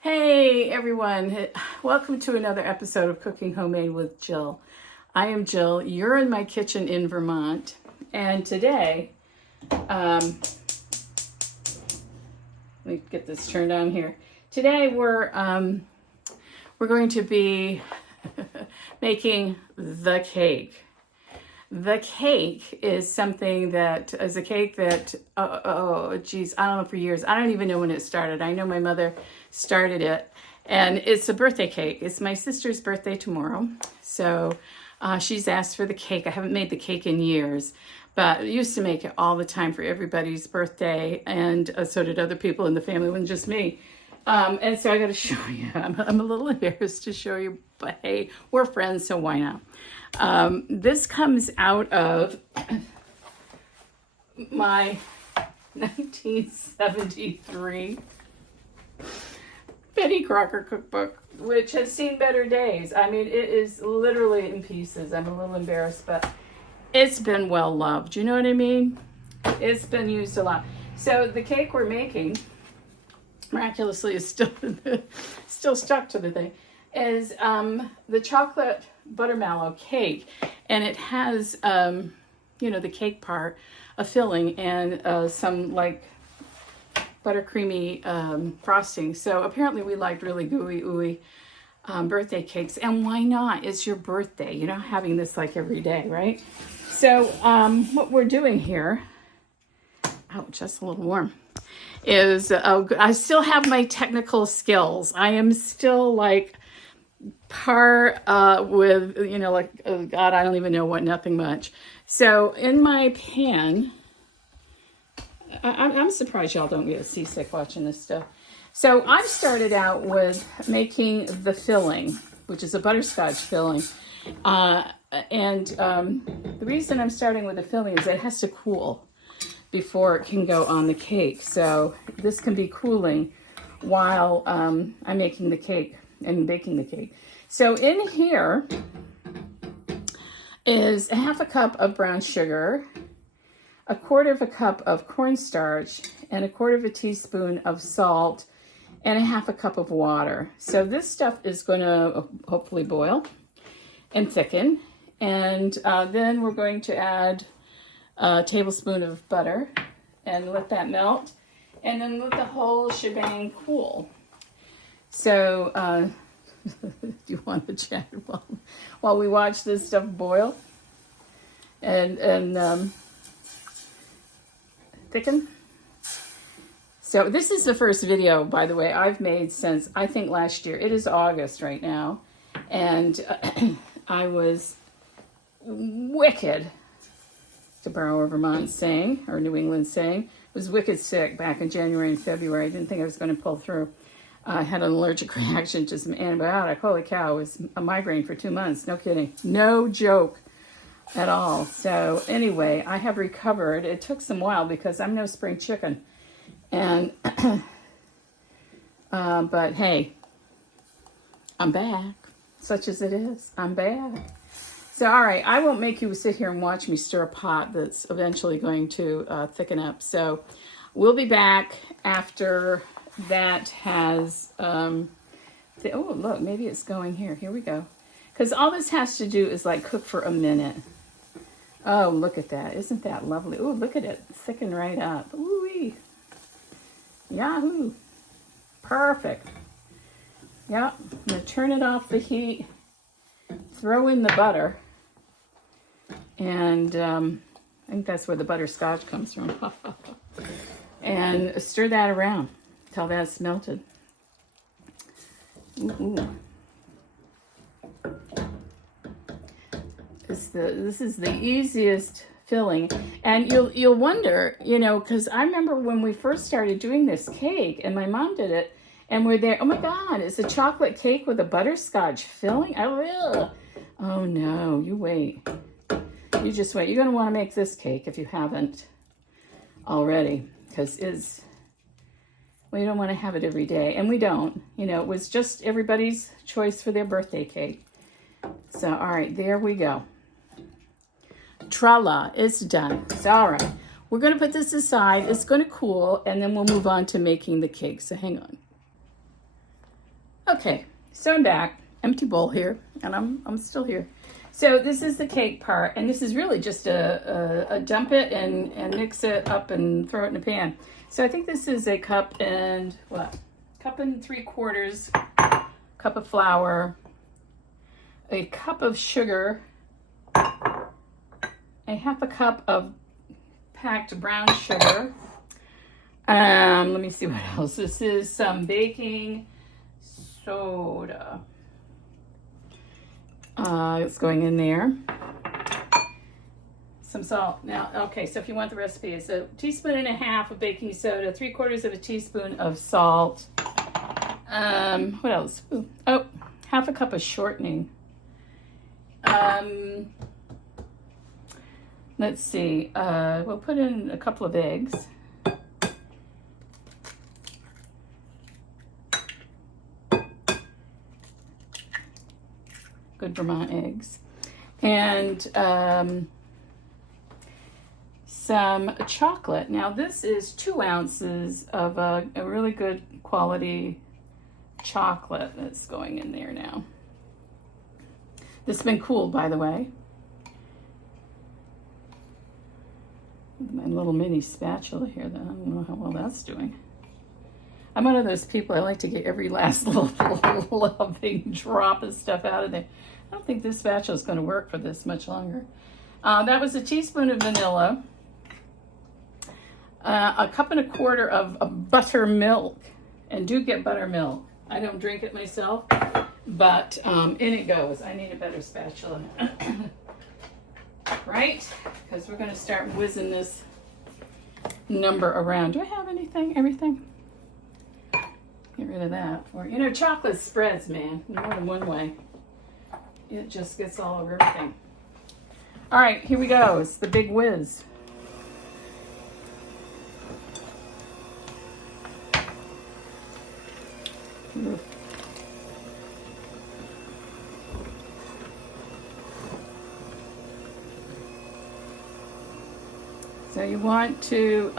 Hey everyone, welcome to another episode of Cooking Homemade with Jill. I am Jill, you're in my kitchen in Vermont, and today, let me get this turned on here. Today we're going to be making the cake. The cake is something that is a cake that, geez, I don't know, for years. I don't even know when it started. I know my mother started it, and it's a birthday cake. It's my sister's birthday tomorrow, so she's asked for the cake. I haven't made the cake in years, but I used to make it all the time for everybody's birthday, and so did other people in the family, it wasn't just me. And so I got to show you. I'm a little embarrassed to show you, but hey, we're friends, so why not? This comes out of my 1973 Betty Crocker cookbook, which has seen better days. I mean, it is literally in pieces. I'm a little embarrassed, but it's been well loved. You know what I mean? It's been used a lot. So the cake we're making, miraculously, is still stuck to the thing, is the chocolate Buttermallow cake, and it has the cake part, a filling, and some like buttercreamy frosting. So apparently we liked really gooey ooey birthday cakes, and why not? It's your birthday, you know, having this like every day, right? So what we're doing here, ouch, that's a little warm, is I still have my technical skills. I am still like par with, God, I don't even know what, nothing much. So in my pan, I'm surprised y'all don't get seasick watching this stuff. So I've started out with making the filling, which is a butterscotch filling. The reason I'm starting with the filling is it has to cool before it can go on the cake. So this can be cooling while I'm making the cake and baking the cake. So in here is a half a cup of brown sugar, a quarter of a cup of cornstarch, and a quarter of a teaspoon of salt, and a half a cup of water. So this stuff is going to hopefully boil and thicken. And then we're going to add a tablespoon of butter and let that melt, and then let the whole shebang cool. So do you want to chat while we watch this stuff boil and thicken? So this is the first video, by the way, I've made since I think last year. It is August right now, and I was wicked, to borrow a Vermont saying, or New England saying, was wicked sick back in January and February. I didn't think I was going to pull through. I had an allergic reaction to some antibiotic. Holy cow, it was a migraine for 2 months. No kidding. No joke at all. So anyway, I have recovered. It took some while because I'm no spring chicken. And, but hey, I'm back. Such as it is, I'm back. So, all right, I won't make you sit here and watch me stir a pot that's eventually going to thicken up. So we'll be back after that has, oh, look, maybe it's going here. Here we go. Because all this has to do is like cook for a minute. Oh, look at that. Isn't that lovely? Oh, look at it. Thicken right up. Ooh-wee. Yahoo. Perfect. Yeah, I'm going to turn it off the heat, throw in the butter, and I think that's where the butterscotch comes from. And stir that around till that's melted. Ooh. This is the easiest filling, and you'll wonder, because I remember when we first started doing this cake, and my mom did it, and we're there. Oh my God! It's a chocolate cake with a butterscotch filling. Oh no! You wait. You just wait. You're gonna want to make this cake if you haven't already, because you don't want to have it every day, and we don't. It was just everybody's choice for their birthday cake. So all right, there we go. Tra-la, it's done. So, all right, we're going to put this aside. It's going to cool, and then we'll move on to making the cake. So hang on. Okay, so I'm back. Empty bowl here, and I'm still here. So this is the cake part, and this is really just a dump it and mix it up and throw it in a pan. So I think this is a cup and cup and 3/4 cup of flour, a cup of sugar, a 1/2 cup of packed brown sugar. Let me see what else. This is some baking soda. It's going in there. Some salt. Now, okay, so if you want the recipe, it's a 1.5 teaspoons of baking soda, 3/4 teaspoon of salt. What else? Ooh, oh, 1/2 cup of shortening. Let's see. We'll put in a couple of eggs. Good Vermont eggs. And some chocolate. Now this is 2 ounces of a really good quality chocolate that's going in there now. This has been cooled, by the way. My little mini spatula here, that I don't know how well that's doing. I'm one of those people, I like to get every last little loving drop of stuff out of there. I don't think this spatula is going to work for this much longer. That was a teaspoon of vanilla, a 1.25 cups of buttermilk, and do get buttermilk. I don't drink it myself, but in it goes. I need a better spatula. Right? Because we're going to start whizzing this number around. Do I have anything? Everything? Get rid of that. Or, you know, chocolate spreads, man, more than one way. It just gets all over everything. All right, here we go. It's the big whiz. So you want to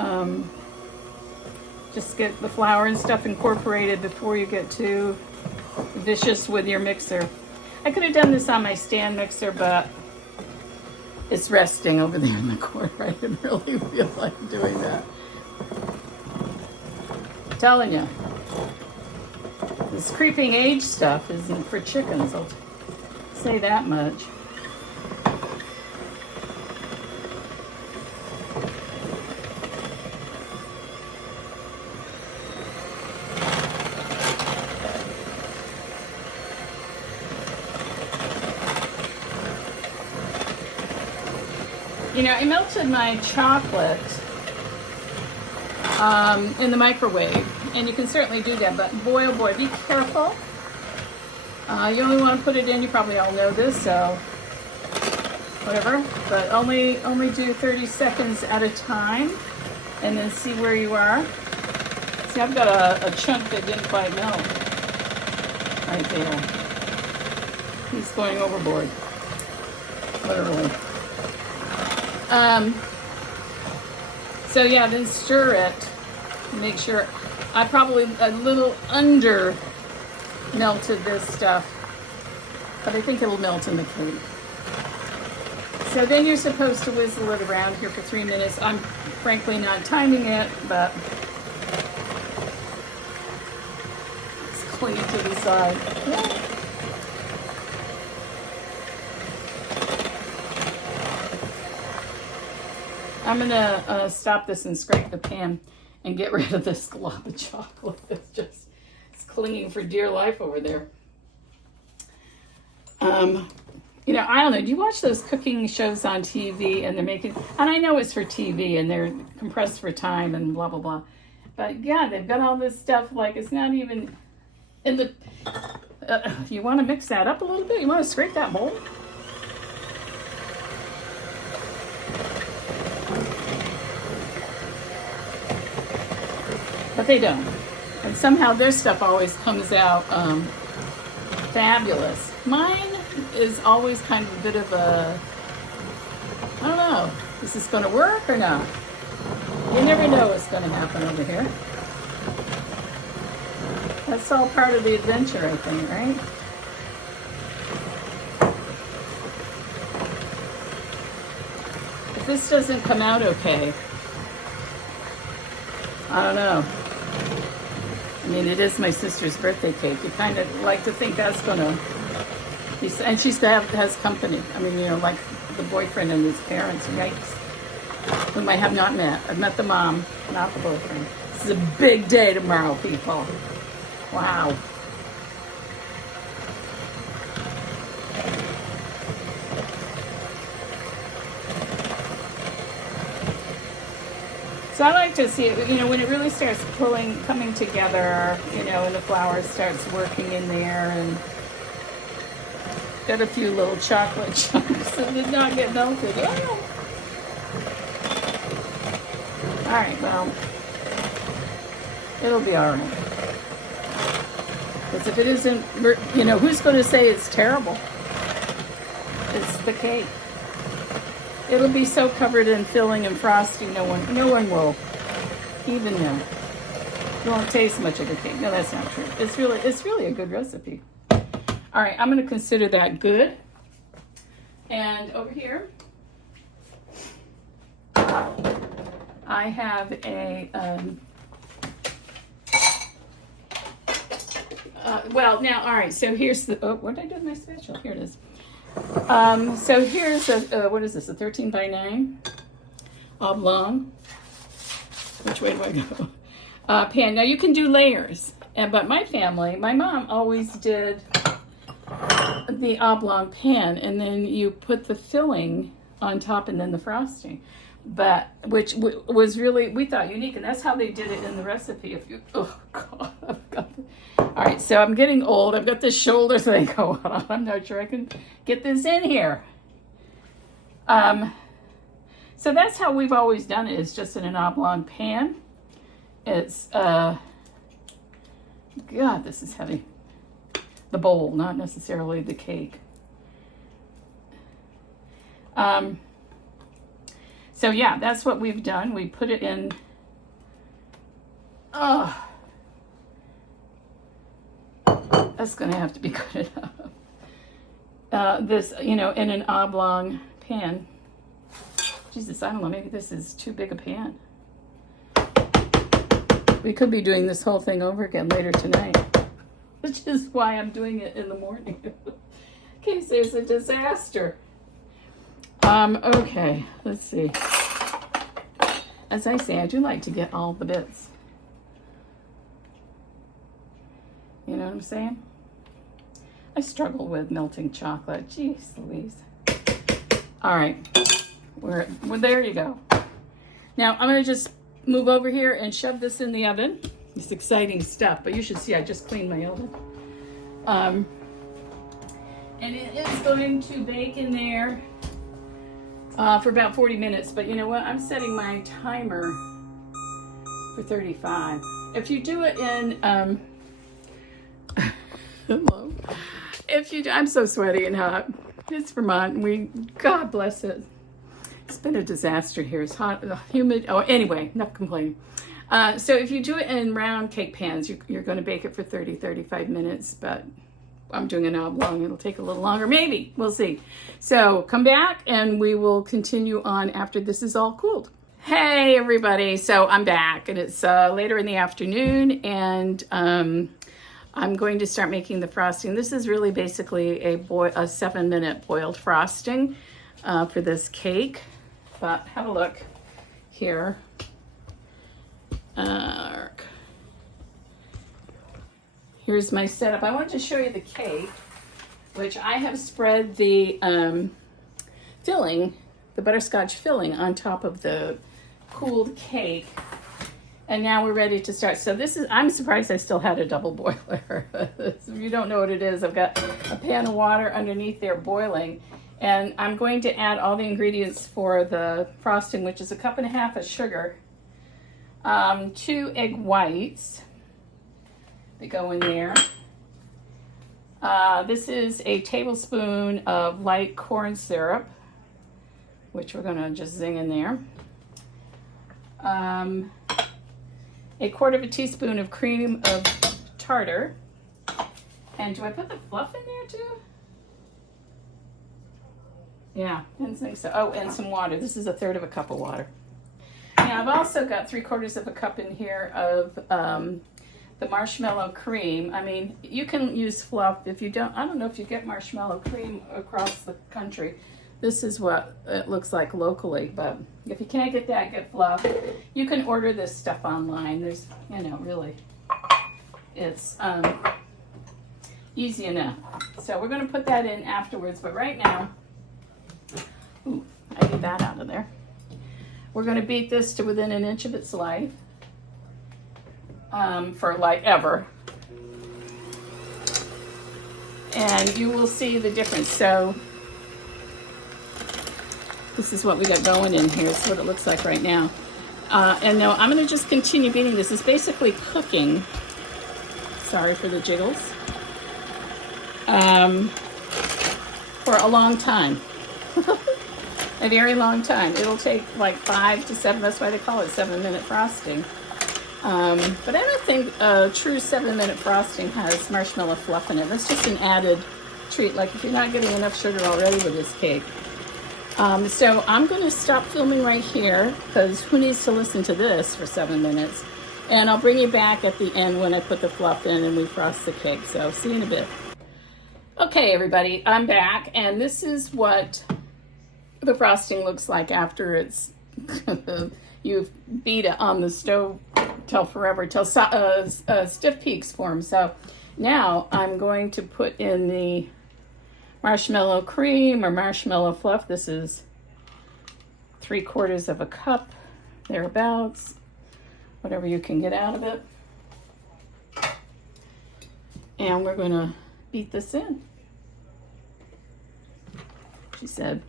just get the flour and stuff incorporated before you get too vicious with your mixer. I could have done this on my stand mixer, but it's resting over there in the corner. I didn't really feel like doing that. I'm telling you, this creeping age stuff isn't for chickens, I'll say that much. You know, I melted my chocolate in the microwave, and you can certainly do that, but boy, oh boy, be careful. You only want to put it in, you probably all know this, so whatever, but only do 30 seconds at a time, and then see where you are. See, I've got a chunk that didn't quite melt right there. He's going overboard, literally. So yeah, then stir it. Make sure. I probably a little under melted this stuff, but I think it'll melt in the cake. So then you're supposed to whizzle it around here for 3 minutes. I'm frankly not timing it, but it's clean to the side. Yeah. I'm gonna stop this and scrape the pan and get rid of this glob of chocolate that's just clinging for dear life over there. You know, I don't know. Do you watch those cooking shows on TV and they're making, and I know it's for TV and they're compressed for time and blah, blah, blah. But yeah, they've got all this stuff like it's not even in the, you want to mix that up a little bit? You want to scrape that bowl? But they don't. And somehow their stuff always comes out fabulous. Mine is always kind of a bit of a, I don't know, is this going to work or not? You never know what's going to happen over here. That's all part of the adventure, I think, right? If this doesn't come out okay, I don't know. I mean, it is my sister's birthday cake. You kind of like to think that's going to be, and she has company. I mean, you know, like the boyfriend and his parents, yikes, whom I have not met. I've met the mom, not the boyfriend. This is a big day tomorrow, people. Wow. So I like to see it, you know, when it really starts coming together, you know, and the flour starts working in there, and got a few little chocolate chunks that did not get melted. Oh. All right, well, it'll be all right. Because if it isn't, you know, who's going to say it's terrible? It's the cake. It'll be so covered in filling and frosting, no one will even know. You won't taste much of the cake. No, that's not true. It's really a good recipe. All right, I'm going to consider that good. And over here, I have a well, now, all right. So here's the. Oh, what did I do with my spatula? Here it is. So here's a, what is this, a 13 by 9 oblong, which way do I go, pan. Now you can do layers, but my family, my mom always did the oblong pan, and then you put the filling on top and then the frosting, but which was really, we thought, unique, and that's how they did it in the recipe. If you, oh God, I've got the, all right, so I'm getting old. I've got this shoulder thing going on. I'm not sure I can get this in here. So that's how we've always done it. It's just in an oblong pan. It's, God, this is heavy. The bowl, not necessarily the cake. So yeah, that's what we've done. We put it in, that's going to have to be good enough. This, you know, in an oblong pan. Jesus, I don't know, maybe this is too big a pan. We could be doing this whole thing over again later tonight, which is why I'm doing it in the morning. In case there's a disaster. Okay, let's see. As I say, I do like to get all the bits. You know what I'm saying? I struggle with melting chocolate. Jeez Louise. All right. Well, there you go. Now, I'm going to just move over here and shove this in the oven. It's exciting stuff, but you should see I just cleaned my oven. And it is going to bake in there for about 40 minutes. But you know what? I'm setting my timer for 35. If you do it in... Hello. If you, I'm so sweaty and hot. It's Vermont. God bless it. It's been a disaster here. It's hot, humid. Oh, anyway, enough complaining. So if you do it in round cake pans, you're going to bake it for 30, 35 minutes. But I'm doing an oblong. It'll take a little longer. Maybe. We'll see. So come back and we will continue on after this is all cooled. Hey, everybody. So I'm back and it's later in the afternoon, and I'm going to start making the frosting. This is really basically a 7-minute boiled frosting for this cake. But have a look here. Here's my setup. I wanted to show you the cake, which I have spread the filling, the butterscotch filling, on top of the cooled cake. And now we're ready to start. So this is, I'm surprised I still had a double boiler. If you don't know what it is, I've got a pan of water underneath there boiling. And I'm going to add all the ingredients for the frosting, which is 1.5 cups of sugar, 2 egg whites that go in there. This is a tablespoon of light corn syrup, which we're gonna just zing in there. 1/4 teaspoon of cream of tartar. And do I put the fluff in there too? Yeah, didn't think so. Oh, and some water. This is 1/3 of a cup of water. Now I've also got 3/4 of a cup in here of the marshmallow cream. I mean, you can use fluff if you don't. I don't know if you get marshmallow cream across the country. This is what it looks like locally, but if you can't get that, get fluff. You can order this stuff online. There's, you know, really, it's easy enough. So we're going to put that in afterwards, but right now, ooh, I get that out of there. We're going to beat this to within 1 inch of its life for like ever. And you will see the difference. So this is what we got going in here. It's what it looks like right now. And now I'm going to just continue beating this. It's basically cooking. Sorry for the jiggles. For a long time. A very long time. It'll take like 5 to 7. That's why they call it 7-minute frosting. But I don't think a true 7-minute frosting has marshmallow fluff in it. That's just an added treat. Like if you're not getting enough sugar already with this cake. So I'm going to stop filming right here because who needs to listen to this for 7 minutes? And I'll bring you back at the end when I put the fluff in and we frost the cake. So see you in a bit. Okay, everybody, I'm back, and this is what the frosting looks like after it's you've beat it on the stove till forever, till stiff peaks form. So now I'm going to put in the marshmallow cream or marshmallow fluff. This is 3/4 of a cup, thereabouts, whatever you can get out of it. And we're going to beat this in. She said.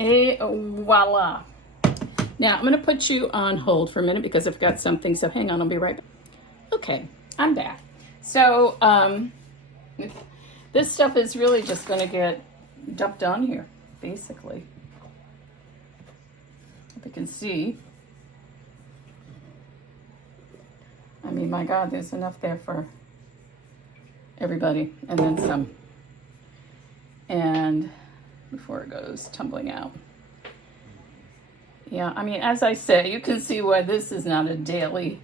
Et voila. Now I'm going to put you on hold for a minute because I've got something. So hang on, I'll be right back. Okay, I'm back. So this stuff is really just going to get dumped on here, basically. If you can see. I mean, my God, there's enough there for everybody, and then some. And before it goes tumbling out. Yeah, I mean, as I say, you can see why this is not a daily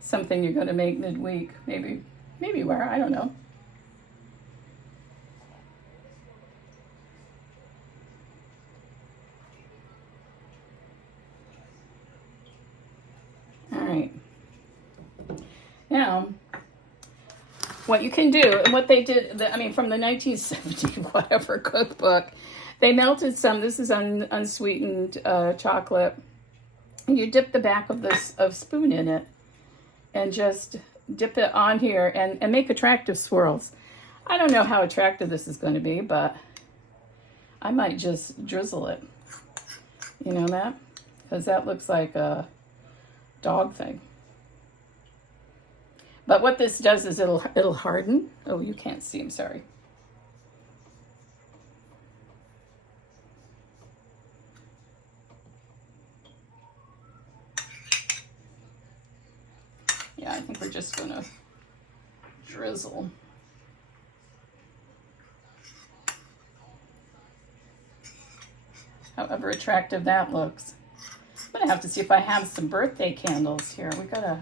something you're going to make midweek. Maybe where, I don't know. All right. Now, what you can do, and what they did, I mean, from the 1970 whatever cookbook, they melted some, this is unsweetened chocolate, and you dip the back of this spoon in it, and just dip it on here, and make attractive swirls. I don't know how attractive this is going to be, but I might just drizzle it. You know that? Because that looks like a dog thing. But what this does is it'll harden. Oh, you can't see, I'm sorry. Yeah, I think we're just gonna drizzle. However attractive that looks. I'm gonna have to see if I have some birthday candles here. We gotta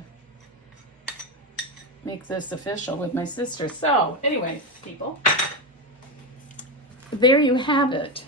make this official with my sister. So anyway, people, there you have it.